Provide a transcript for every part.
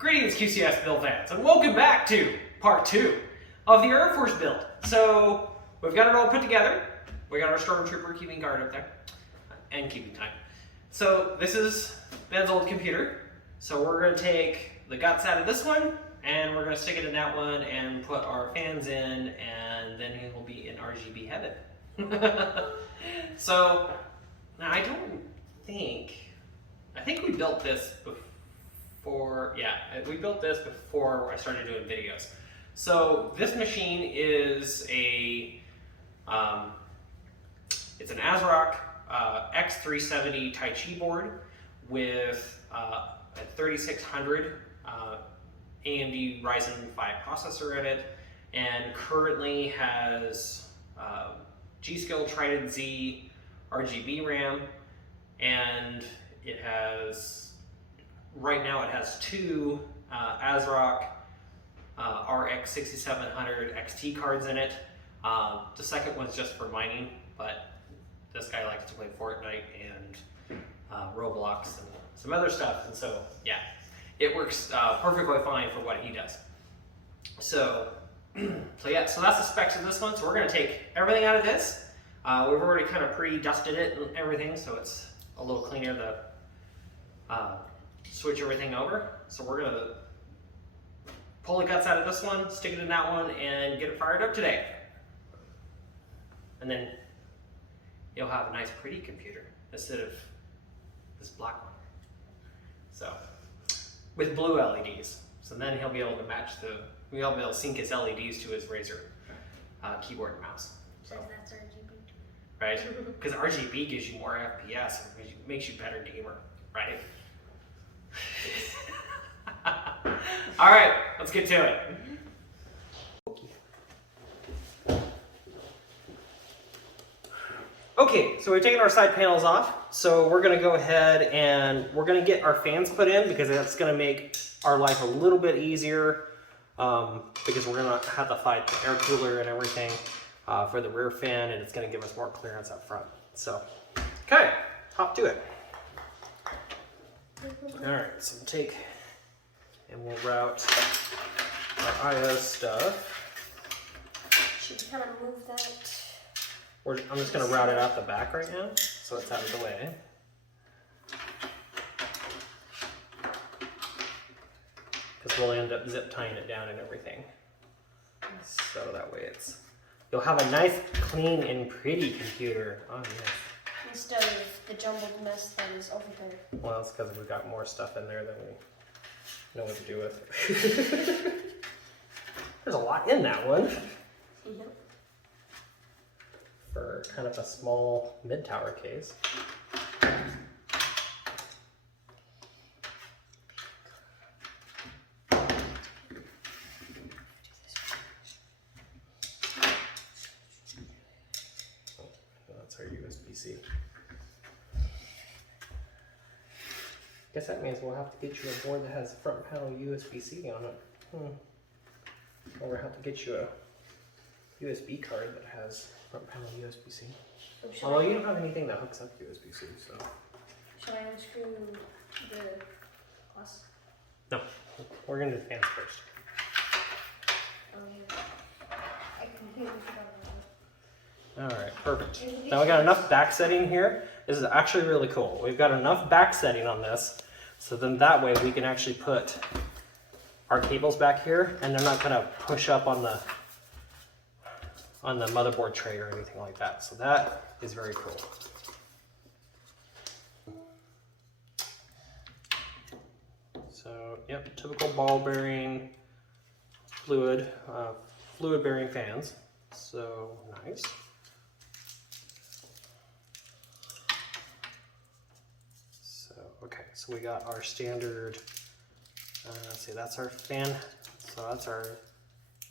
Greetings QCS build fans, and welcome back to part 2 of the Air Force build. So we've got it all put together. We got our Stormtrooper keeping guard up there and keeping time. So this is Ben's old computer. So we're going to take the guts out of this one and we're going to stick it in that one and put our fans in, and then it will be in RGB heaven. So now I think we built this before, yeah, we built this before I started doing videos. So this machine is it's an AsRock X370 Taichi board with a 3600 AMD Ryzen 5 processor in it, and currently has G.skill Trident Z RGB RAM, and it has, right now it has two AsRock RX 6700 XT cards in it. The second one's just for mining, but this guy likes to play Fortnite and Roblox and some other stuff, and so yeah, it works perfectly fine for what he does. So yeah, so that's the specs of this one. So we're going to take everything out of this. We've already kind of pre-dusted it and everything, so it's a little cleaner to switch everything over. So we're going to pull the guts out of this one, stick it in that one, and get it fired up today. And then you'll have a nice pretty computer instead of this black one. So, with blue LEDs. So then he'll be able to match we'll be able to sync his LEDs to his Razer keyboard and mouse. So that's RGB. Right? Because RGB gives you more FPS and makes you a better gamer, right? All right, let's get to it. Okay, so we've taken our side panels off. So we're gonna go ahead and we're gonna get our fans put in, because that's gonna make our life a little bit easier, because we're gonna have to fight the air cooler and everything for the rear fan, and it's gonna give us more clearance up front. So, okay, hop to it. All right, so we'll take and we'll route our IO stuff. Should we kind of move that? I'm just going to route it out the back right now, so it's out of the way. Because we'll end up zip tying it down and everything. So that way you'll have a nice, clean, and pretty computer. Oh, yes. Instead of the jumbled mess that is over there. Well, it's because we've got more stuff in there than we know what to do with. There's a lot in that one. Yep. For kind of a small mid-tower case. That's our USB-C. Guess that means we'll have to get you a board that has front panel USB-C on it. Or we'll have to get you a USB card that has front panel USB-C. Although you don't have anything that hooks up to USB-C, so. Should I unscrew the plus? No, we're gonna do the fans first. Oh yeah. I completely forgot about that. All right, perfect. Now we got enough back setting here. This is actually really cool. We've got enough back setting on this, so then that way we can actually put our cables back here, and they're not gonna push up on the motherboard tray or anything like that. So that is very cool. So, yep, typical ball bearing fluid bearing fans. So nice. So, okay, so we got our standard, let's see, that's our fan. So that's our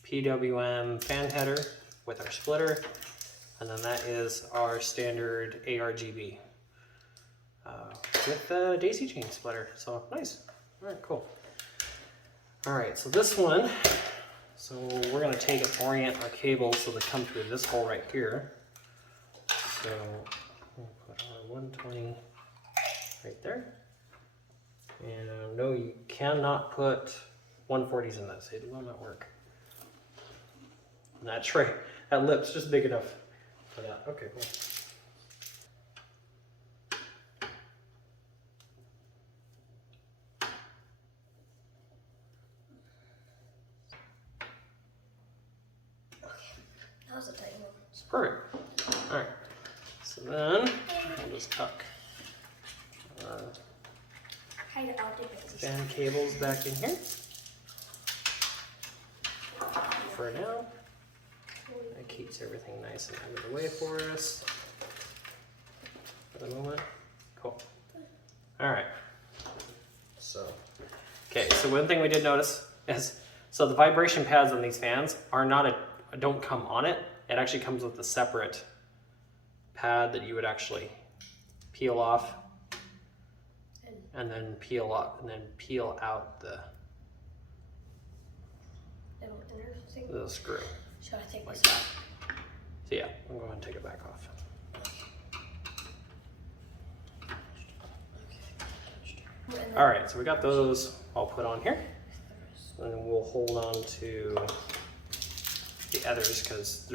PWM fan header with our splitter, and then that is our standard ARGB with the daisy chain splitter. So nice. All right, cool. All right, so this one, so we're going to take and orient our cables so they come through this hole right here. So we'll put our 120 right there. And no, you cannot put 140s in this. It will not work. And that tray, that lip's just big enough for that. Okay, cool. That was a tight one. It's perfect. All right. So then we'll just tuck our Hide it out the fan cables back in here for now. That keeps everything nice and out of the way for us for the moment. Cool. All right. So, okay. So one thing we did notice is, so the vibration pads on these fans are not don't come on it. It actually comes with a separate pad that you would actually peel off and then peel up and then peel out the inner thing. the screw Should I take like this that. So yeah, I'm going to take it back off. All right, so we got those all put on here, and then we'll hold on to the others because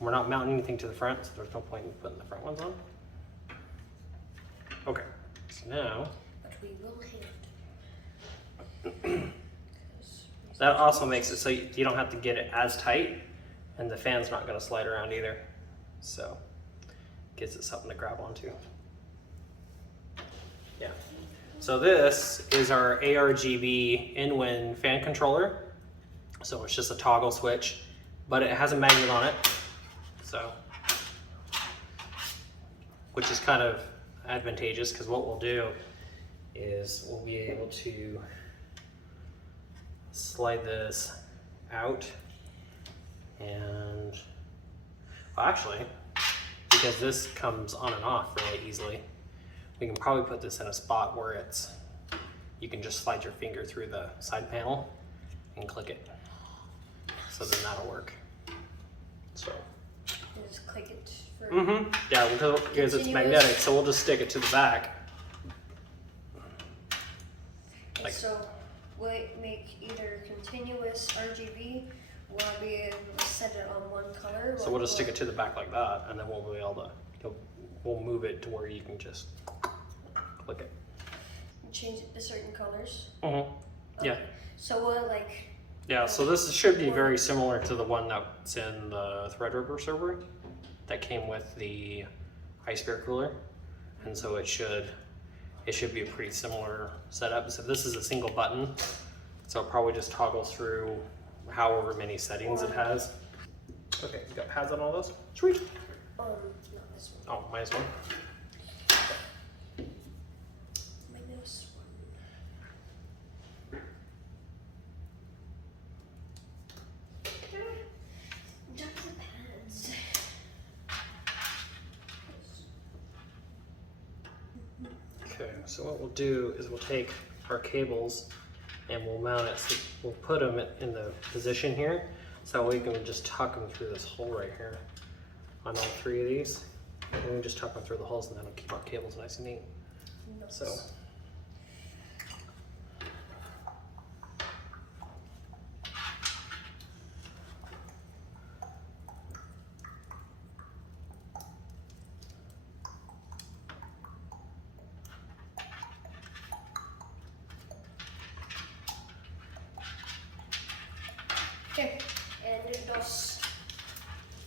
we're not mounting anything to the front, so there's no point in putting the front ones on. Okay, so now but we will hand. that also makes it so you don't have to get it as tight, and the fan's not going to slide around either. So gives it something to grab onto. Yeah. So this is our ARGB InWin fan controller. So it's just a toggle switch, but it has a magnet on it. So, which is kind of advantageous because what we'll do is we'll be able to slide this out and, well, actually, because this comes on and off really easily, we can probably put this in a spot where you can just slide your finger through the side panel and click it. So then that'll work. So. Just click it for. Yeah, because it's magnetic, so we'll just stick it to the back. Like, so will it make either continuous RGB? Will I be able to set it on one color? So we'll just stick it to the back like that, and then we'll be able to, we'll move it to where you can just click it. Change it to certain colors? Yeah. Okay. So will it like... Yeah, so this should be very similar to the one that's in the Threadripper server that came with the ice bear cooler. And so it should be a pretty similar setup. So this is a single button, so it probably just toggles through however many settings it has. Okay, you got pads on all those? Sweet. not this one. Oh, minus one. Minus one. Jump the pads. Okay, so what we'll do is we'll take our cables and we'll mount it, so we'll put them in the position here, so we can just tuck them through this hole right here on all three of these. And then we just tuck them through the holes, and that'll keep our cables nice and neat. Nice. So. Okay, and dos.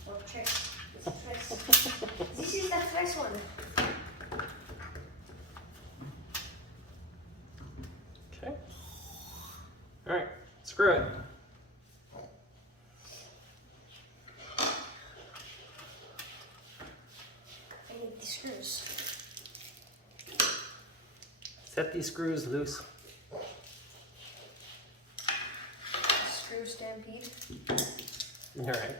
Oh, check. This is the first one. Okay. All right, screw it. I need the screws. Set these screws loose. Screw stampede. All right.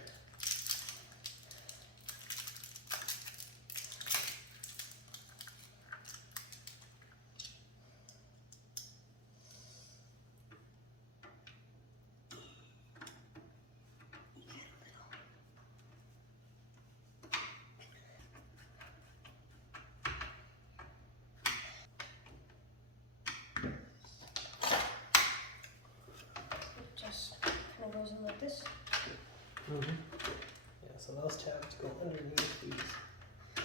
Yeah, so those tabs go underneath these. So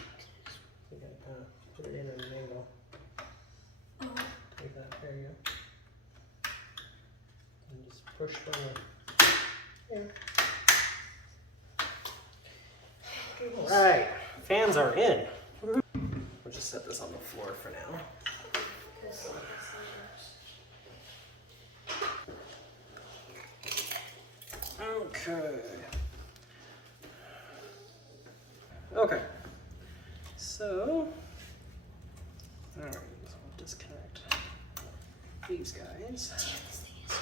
you gotta kind of put it in at an angle. Like that, there you go. And just push from the, here. Alright, fans are in. We'll just set this on the floor for now. Okay. Okay. So, alright, so we'll disconnect these guys. Damn, this thing is.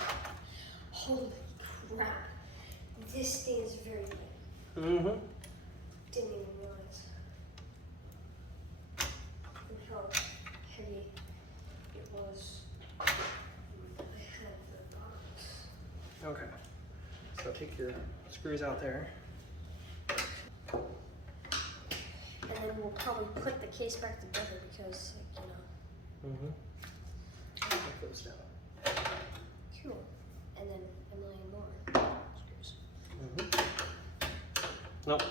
Holy crap. This thing is very light. Mm-hmm. Didn't even realize. And how heavy it was. I had the box. Okay. So take your screws out there. And then we'll probably put the case back together because, you know. Put those down. Cool. And then a million more screws. Nope.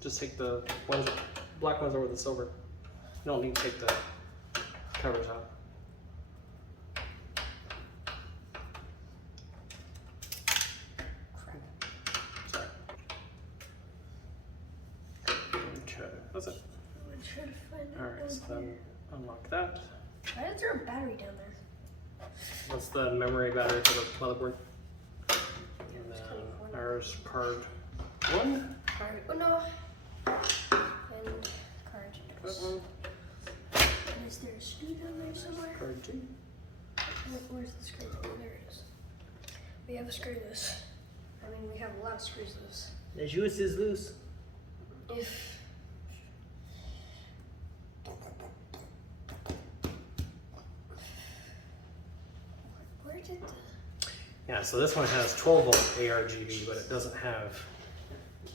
Just take the ones, black ones over the silver. You don't need to take the covers out. Crap. Sorry. Okay, that's it. I'm trying to find it. Alright, so then unlock that. Why is there a battery down there? That's the memory battery for the motherboard. And then ours card 1. Card. Oh no. And card. That one. And is there a screw down there somewhere? Card 2. Where's the screw? Oh, there it is. We have a screw loose. I mean, we have a lot of screws loose. The juice is loose. If where did the Yeah, so this one has 12 volt ARGB, but it doesn't have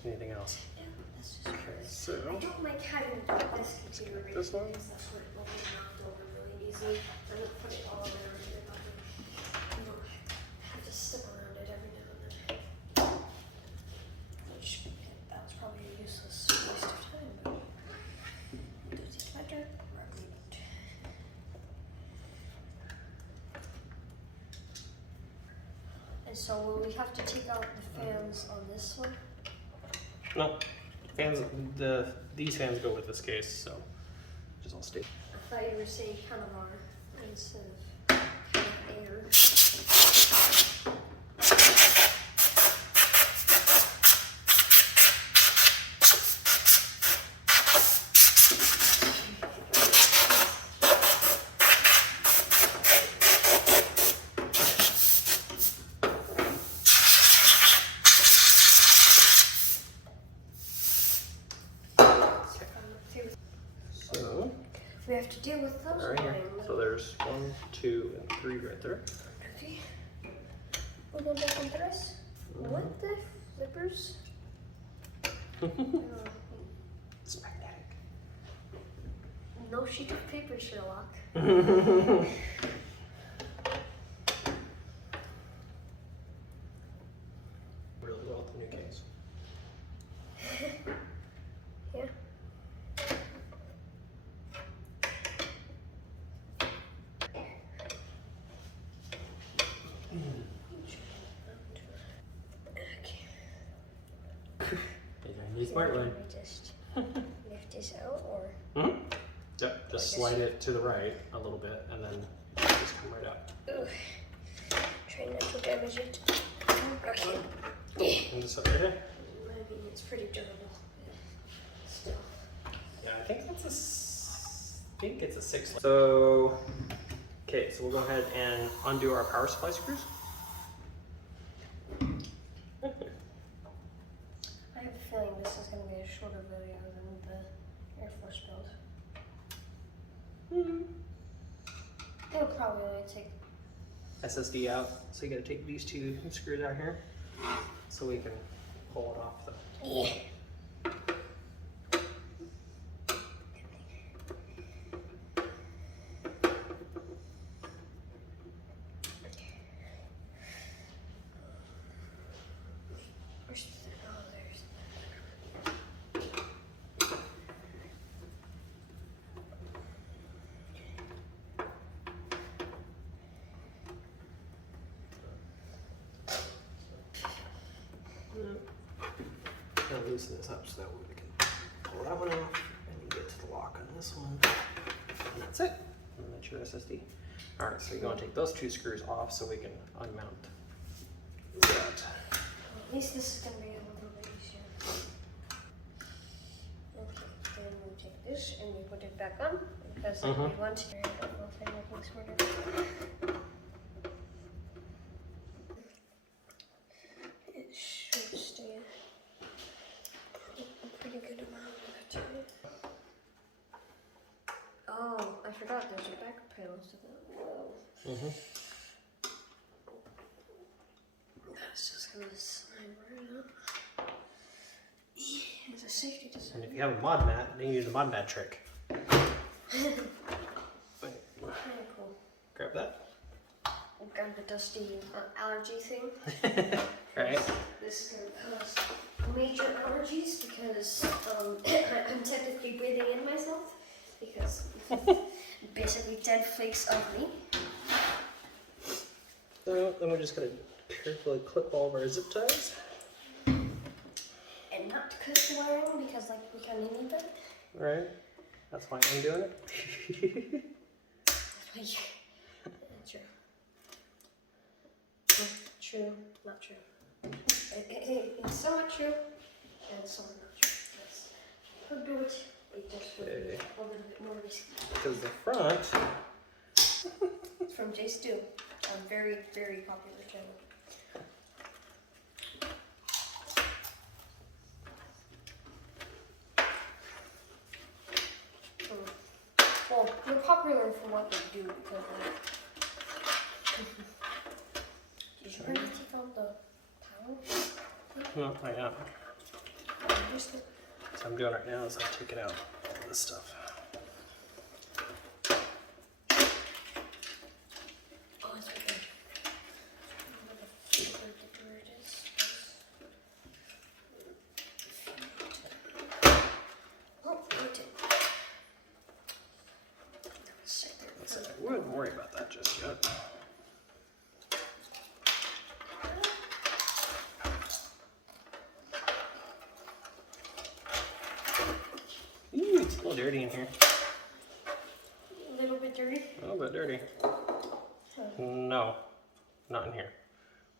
anything else. that's just Okay, curious. so I don't like having this computer right This one? because that's what will be knocked over really easily. I'm gonna put it all around here. You don't have to step around it every now and then. Which that was probably a useless waste of time, but does it matter? Probably not. And so will we have to take out the fans on this one? no, fans. These fans go with this case, so just all stay. I thought you were saying Canavar instead of air. So We have to deal with those right here. lines. So there's 1, 2, and 3 right there. Okay. Uno, dos, and tres. What the flippers? Oh, It's magnetic. no sheet of paper, Sherlock. Really well with the new case. Yeah. Okay. New smart one. Can we just lift this out or? Yep, just slide it to the right a little bit and then just come right out. Ooh. Try not to damage it. Okay. And just up right here. I mean, it's pretty durable. Still. Yeah, I think that's I think it's a 6. So, okay, so we'll go ahead and undo our power supply screws. I have a feeling this is going to be a shorter video than the Air Force build. It'll probably only take. SSD out. So you gotta take these 2 screws out here so we can pull it off the. Yeah. Where's the loosen this up so that way we can pull that one off and get to the lock on this one. And that's it. And that's your SSD. Alright, so you're going to take those 2 screws off so we can unmount that. Well, at least this is going to be a little bit easier. Okay, then we take this and we put it back on because we want to. I don't know if I'm making smarter. It should stay a pretty good amount of time. Oh, I forgot there's a backup panel to that. That's just gonna slide right up. It's a safety design. And if you have a mod mat, then you use the mod mat trick. Very cool. Grab that. Grab the dusty allergy thing. Right. This is gonna cause major allergies because I'm technically breathing in myself because basically dead flakes of me. So then we're just gonna carefully clip all of our zip ties. And not clip wiring because like we kind of need that. Right. That's why I'm doing it. True. True, not true. It's somewhat true and somewhat not true. Yes. Could do it. It just would be a little bit more risky. Because the front. It's from G.skill, a very, very popular channel. Well, you're popular for what you do because did you already take out the power? No, I am. Just the So I'm doing right now is I'm taking out all this stuff. oh, it's okay. Where it is. Oh, wait. I wouldn't worry about that just yet. Ooh, it's a little dirty in here. A little bit dirty. A little bit dirty. No, not in here.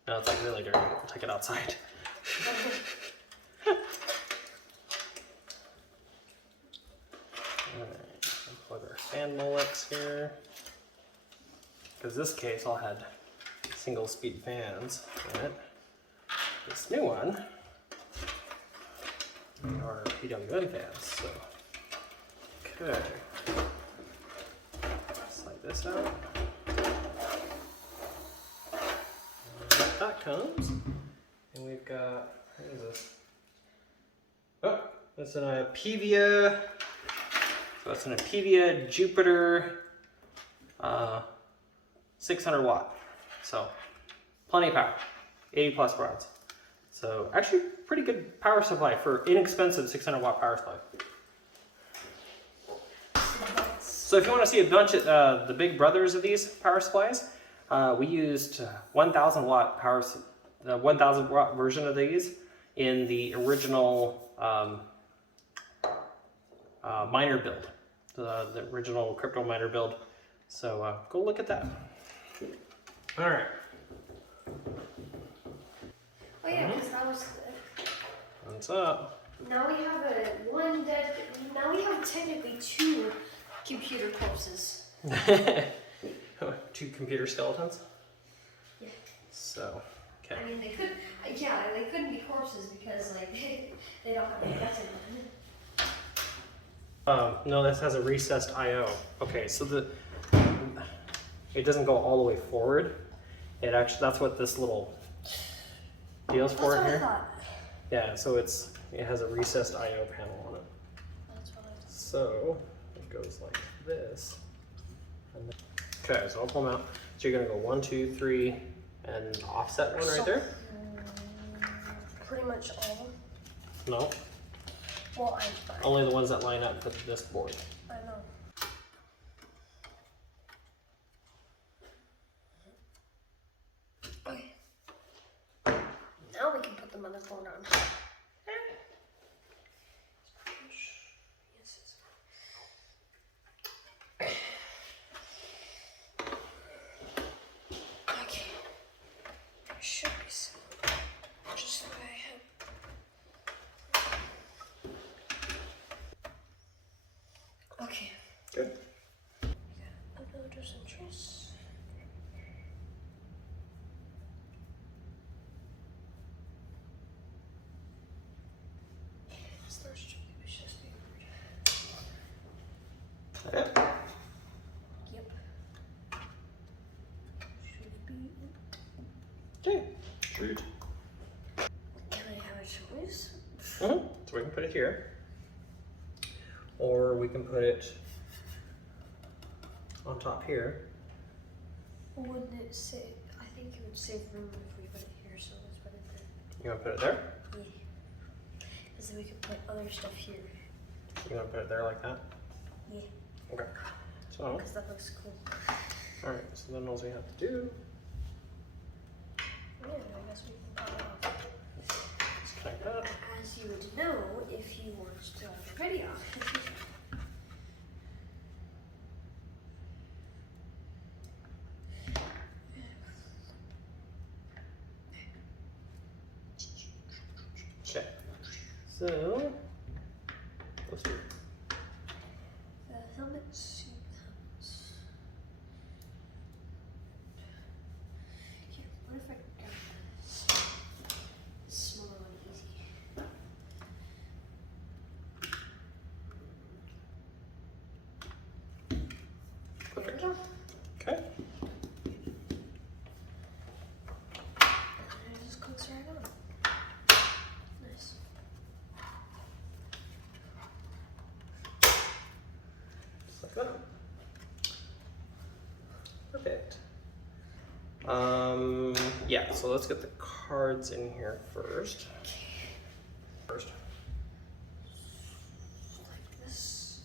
No, it's like really dirty. I'll take it outside. Alright, plug our fan Molex here. Because this case all had single speed fans in it. This new one are PWM fans, so okay. Slide this out. And that comes. And we've got, what is this? Oh, that's an Apevia. So it's an Apevia Jupiter 600 watt. So plenty of power, 80 plus rods. So actually pretty good power supply for inexpensive 600 watt power supply. So if you want to see a bunch of the big brothers of these power supplies, we used 1000 watt power, the 1000 watt version of these in the original miner build, the original crypto miner build. So go look at that. All right. Oh yeah, because that was. What's up? Now we have now we have technically 2 computer corpses. 2 computer skeletons? Yeah. So, okay. I mean, they could, yeah, they couldn't be corpses because like they don't have a guts in them. No, this has a recessed I/O. Okay, so it doesn't go all the way forward. It actually, that's what this little deal's for That's what here. I thought. Yeah, so it has a recessed I/O panel on it. That's what I thought. So it goes like this. And okay, so I'll pull them out. So you're gonna go 1, 2, 3, and offset one right there. Pretty much all. No, Well, only the ones that line up with this board. I know. Okay. Now we can put the motherboard on. Okay. Yep. Should be. Okay. Shoot. Can I have a choice? So we can put it here, or we can put it on top here. Wouldn't it save? I think it would save room if we put it here, so let's put it there. You want to put it there? Yeah. Because then we could put other stuff here. You want to put it there like that? Yeah. Okay. So, Because that looks cool. all right. So then all we have to do Yeah, I guess we can cut it off. is connect that. As you would know if you watched the video. Okay. So let's do it. The helmet suit helmets. Here, what if I grab this? Small and easy. There we go. Okay. And it just clicks right on. Nice. Just like that. Perfect. Yeah. So let's get the cards in here first. Like this.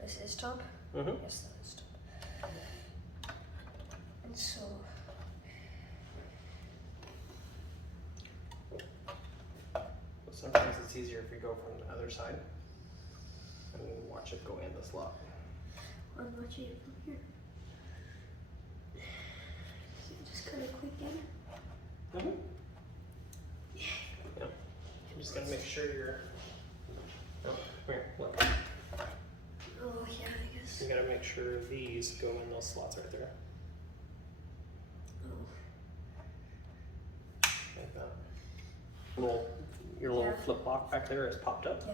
This is top? Mm-hmm. Yes, that is top. And so, Sometimes it's easier if we go from the other side and watch it go in the slot. I'm watching it from here. So just kind of quick in. Mm-hmm. Yeah. I'm just gonna make sure you're. Oh, here, look. Oh, yeah, I guess. You gotta make sure these go in those slots right there. Oh, Like that. Your little Yeah. flip lock back there is popped up. yeah.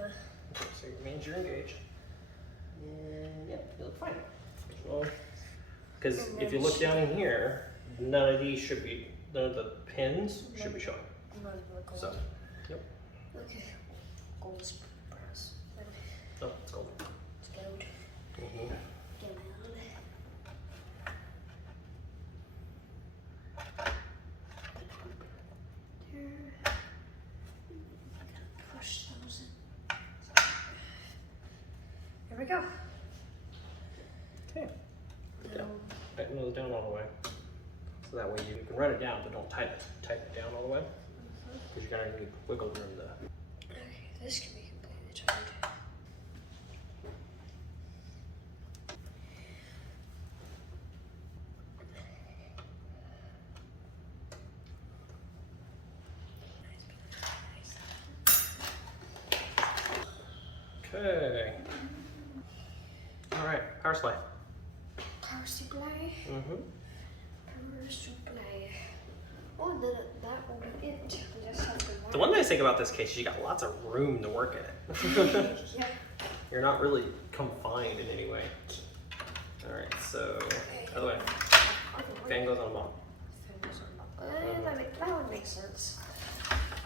Okay, so your means you're engaged. And yeah, you look fine. Because And if you then look down in here, none of these should be, none of the pins should be showing. None of the gold. So, yep. Okay. Gold is brass. Oh, it's gold. It's gold. Mm-hmm. Gold. There. Push those in. There we go. Okay. Now, Tighten those down all the way. So that way you can run it down, but don't tighten it down all the way. Because you're gonna need wiggle room to. okay, this can be completely tightened. Okay. All right, power supply. Power supply. Mm-hmm. Power supply. Oh, and then that will be it. We just have to The one nice thing about this case is you got lots of room to work in it. Yeah. You're not really confined in any way. All right, so other way. Fan goes on the bottom. That would make sense.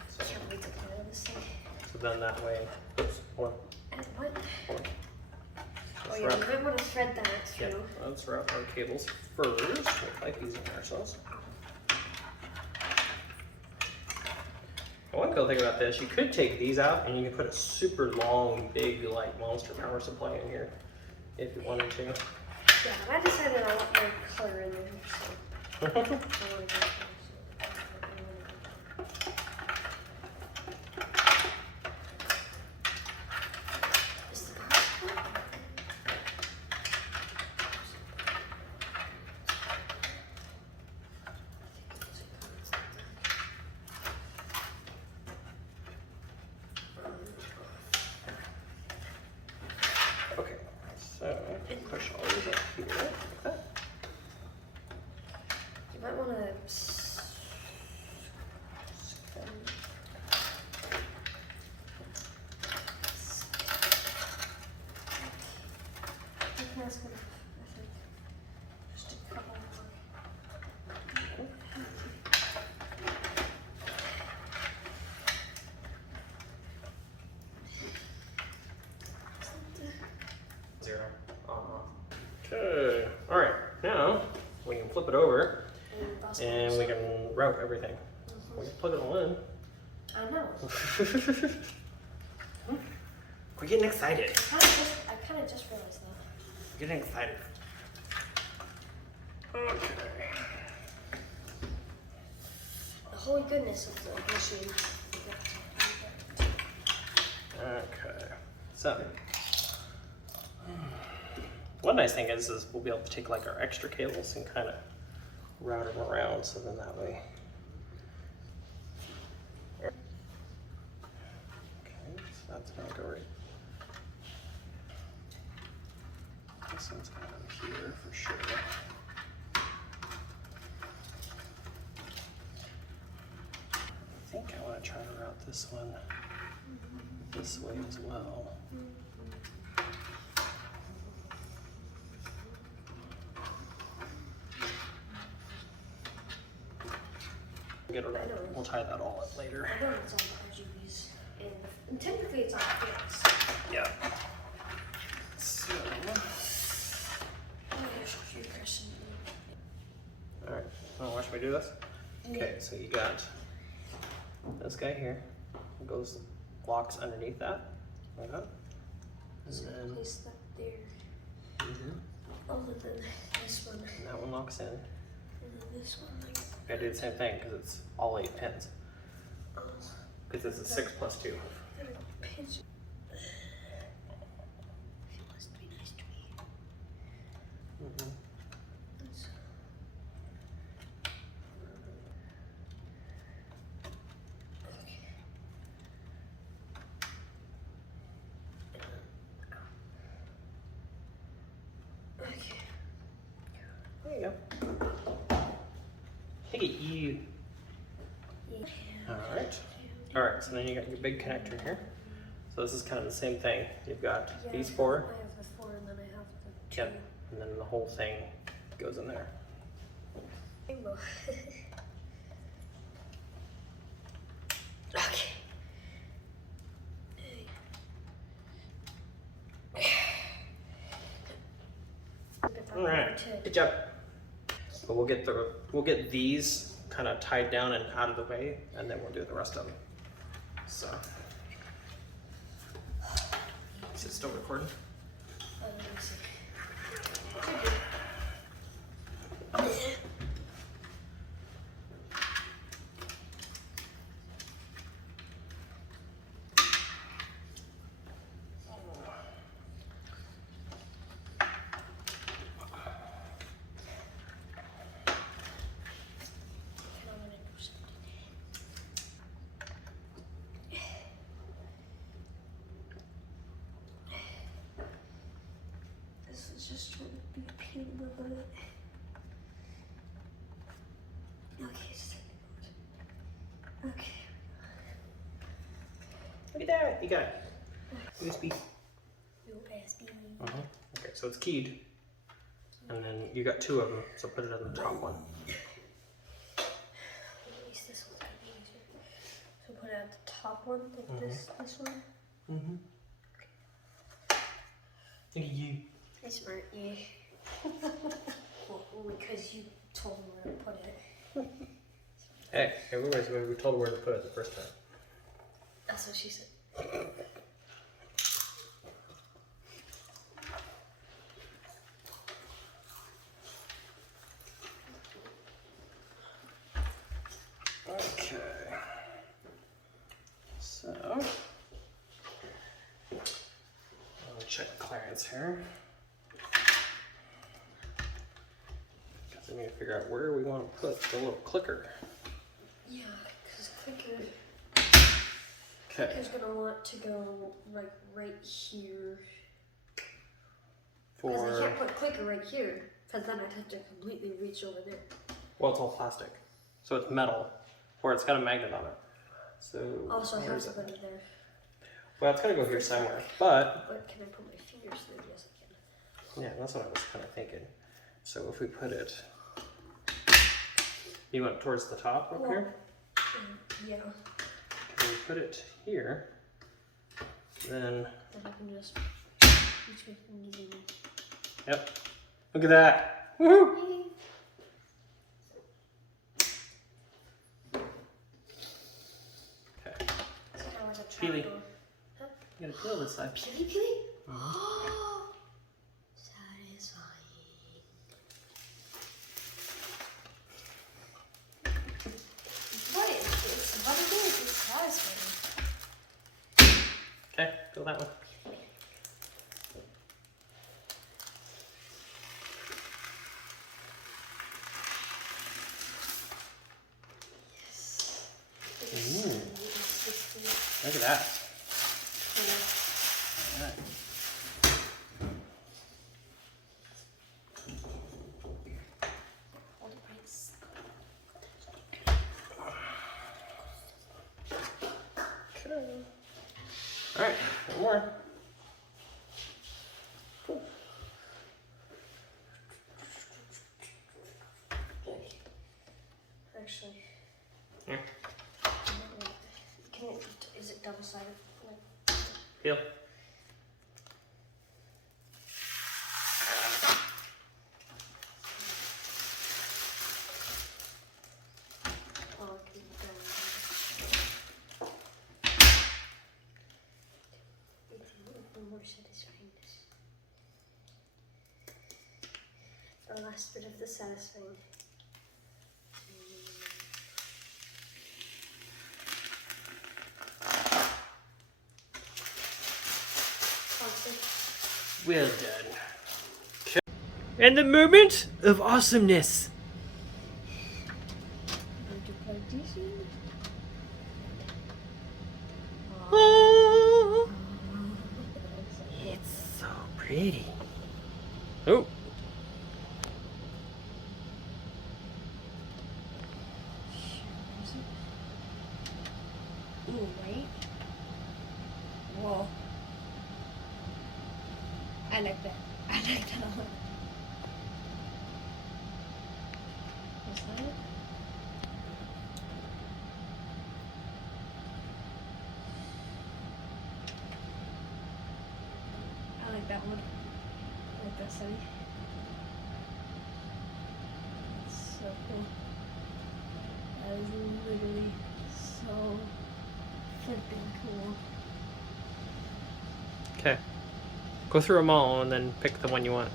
So, Can't wait to play this thing. so then that way, oops, hold And what? on, hold on. Oh Let's yeah, wrap, you might want to thread that yeah, through. let's wrap our cables first. We'll like these in ourselves. One cool thing about this, you could take these out and you can put a super long, big, like monster power supply in here if you wanted to. Yeah, I decided I want more color in there, so I want to go Is the power supply? Okay, so push all these up here. Like that. You might want to flip it over, that's and we can route everything. We can plug it all in. I know. We're getting excited. I kind of just realized that. We're getting excited. Okay. The holy goodness of the machine. Okay. So, one nice thing is we'll be able to take like our extra cables and kind of route them around, so then that way. Okay, so that's gonna go right. This one's going here for sure. I think I want to try to route this one this way as well. Get it all. We'll tie that all up later. I know it's on the RGBs, and typically it's on fans. Yeah. So. All right. Want to watch me do this? Okay. So you got this guy here. It goes locks underneath that. Like that. And So then place that there. Oh, and then this one. and that one locks in. And then this one. Like, I do the same thing because it's all 8 pins. oh, Because it's a 6 plus 2. pinch. He must be nice to me. Mm-hmm. That's- Okay. Okay. There you go. Take it, you. Yeah. Alright. Alright, so then you got your big connector here. So this is kind of the same thing. You've got Yeah, these 4. I have the 4 and then I have the 2. Yep. And then the whole thing goes in there. Rainbow. Okay. Alright. Good job. But we'll get these kind of tied down and out of the way, and then we'll do the rest of them. So. Is it still recording? Let me see. This is just trying to be a pain in the butt. Okay, it's okay. Look at that. You got it. USB. USB. Okay, so it's keyed. And then you got 2 of them, so put it on the top one. At least this one's gonna be easier. So put it at the top one, like this one. Mm-hmm. Look at you. I smart, yeah. Well, only because you told me where to put it. Hey, we told her where to put it the first time. That's what she said. Okay. So, I'll check clearance here. Because I need to figure out where we want to put the little clicker. Yeah, because clicker Okay. is gonna want to go like right here. For, Because I can't put clicker right here, because then I'd have to completely reach over there. well, it's all plastic. So it's metal, or it's got a magnet on it. So, Also, I where have is to it? put it there. Well, it's gonna go here somewhere, but But can I put my fingers there? Yes, I can. yeah, that's what I was kind of thinking. So if we put it, you went towards the top up here? Yeah. When we put it here, then, Then I can just reach my fingers in. yep. Look at that. Woohoo! Peely. trapdoor. Huh? You gotta peel this side. Peely peely? Mhm. Satisfying. What is this? What it is? It's satisfying. Okay, peel that one. Yes. Ooh. Look at that. Alright. All the pranks. Alright, one more. Actually, Here, can it, is it double-sided? peel. Oh, it can go. It's more satisfying. The last bit of the satisfying. Well done. And the moment of awesomeness. Oh, it's so pretty. Oh. Ooh, right? Whoa. I like that. I like that a lot. Is that it? I like that one. I like that study. It's so cool. That is literally so flipping cool. Okay. Go through them all and then pick the one you want.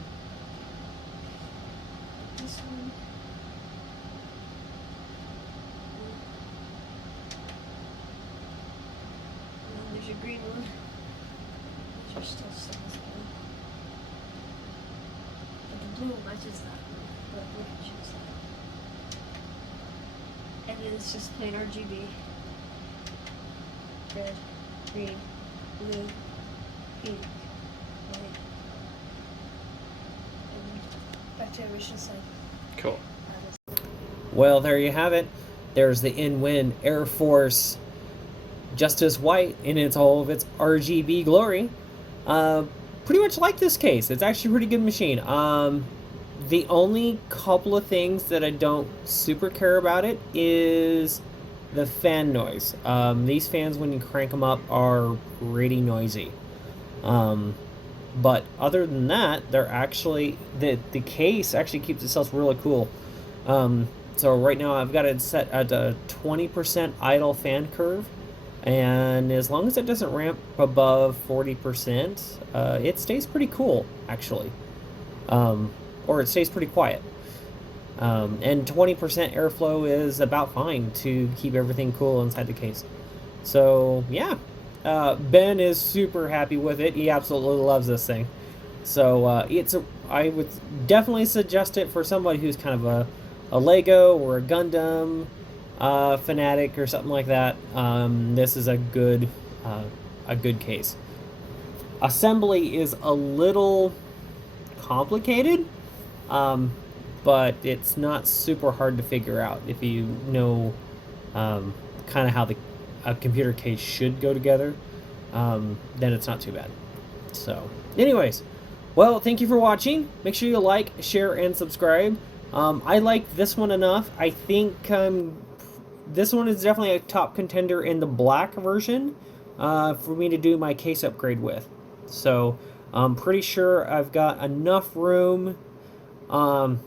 This one. And then there's a green one. These are still stainless steel. But the blue matches that one. But we can choose that. And then it's just plain RGB. Red, green, blue, pink, white. And back to the original side. Cool. That is Well, there you have it. There's the InWin Air Force Justice White in its all of its RGB glory. Pretty much like this case. It's actually a pretty good machine. The only couple of things that I don't super care about it is the fan noise. These fans, when you crank them up, are pretty noisy. But other than that, they're actually the case actually keeps itself really cool. So right now I've got it set at a 20% idle fan curve, and as long as it doesn't ramp above 40%, it stays pretty cool actually, or it stays pretty quiet. And 20% airflow is about fine to keep everything cool inside the case. So yeah, Ben is super happy with it. He absolutely loves this thing. So I would definitely suggest it for somebody who's kind of a Lego or a Gundam fanatic or something like that. This is a good case. Assembly is a little complicated, but it's not super hard to figure out if you know kind of how a computer case should go together. Then it's not too bad. So anyways, well, thank you for watching. Make sure you like, share, and subscribe. I like this one enough. I think this one is definitely a top contender in the black version for me to do my case upgrade with. So I'm pretty sure I've got enough room to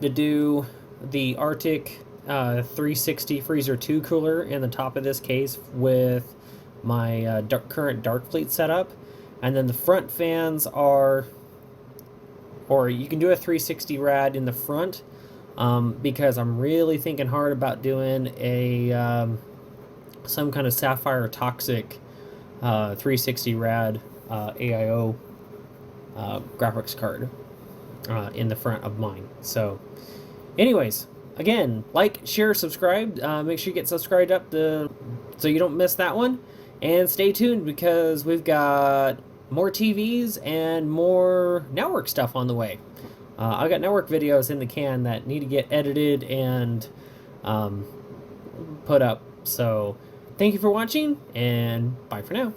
do the Arctic 360 Freezer 2 cooler in the top of this case with my current dark fleet setup. And then the front fans are, or you can do a 360 rad in the front, because I'm really thinking hard about doing a some kind of Sapphire Toxic 360 rad AIO graphics card in the front of mine. So anyways, again, like, share, subscribe. Make sure you get subscribed up so you don't miss that one. And stay tuned, because we've got more TVs and more network stuff on the way. I've got network videos in the can that need to get edited and put up. So thank you for watching, and bye for now.